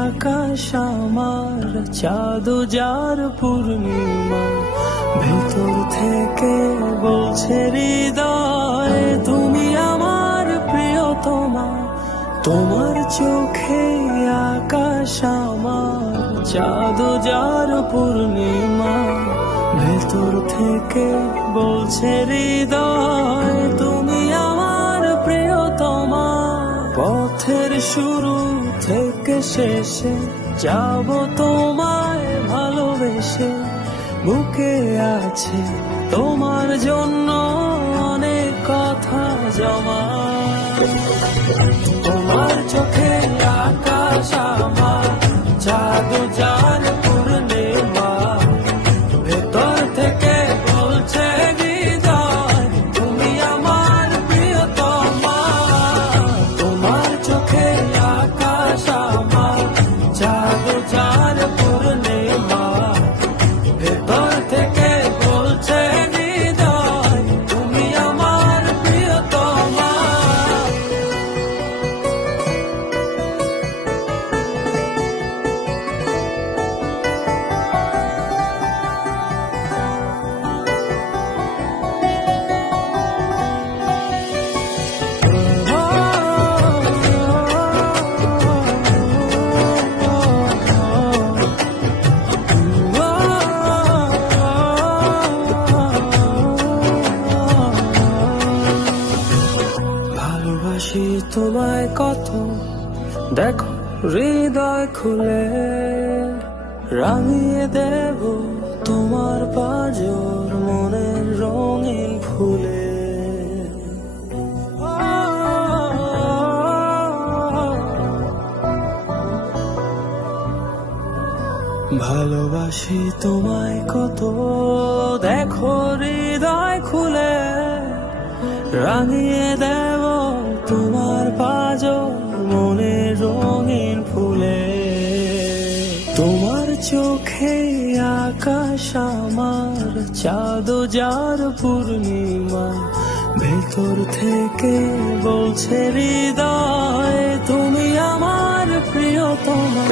আকাশ আমার, চাঁদ যার পূর্ণিমা, ভেতর থেকে বলছে হৃদয় তুমি আমার প্রিয়তমা। তোমার চোখে আকাশ আমার, চাঁদ যার পূর্ণিমা, ভেতর থেকে বলছে হৃদয় তুমি আমার প্রিয়তমা। পথের শুরু থেকে শেষে যাব তোমায় ভালোবেসে, বুকে আছে তোমার জন্য অনেক কথা জমা। তোমার চোখে আকাশ আমার, চাঁদ যার পূর্ণিমা, ভেতর থেকে বলছে হৃদয় তুমি আমার প্রিয়তমা। তোমার চোখে আকাশ আমার, চাঁদ যার পূর্ণিমা, ভেতর থেকে বলছে হৃদয় তুমি আমার প্রিয়তমা। ভালোবাসি তোমায় কত, দেখো হৃদয় খুলে, রাঙিয়ে দেব তোমার পাঁজর মনের রঙিন ফুলে। ভালোবাসি তোমায় কত, দেখো হৃদয় খুলে, রাঙিয়ে দেব তোমার পাঁজর মনের রঙিন ফুলে। তোমার চোখে আকাশ আমার, চাঁদ যার পূর্ণিমা, ভেতর থেকে বলছে হৃদয় তুমি আমার প্রিয়তমা।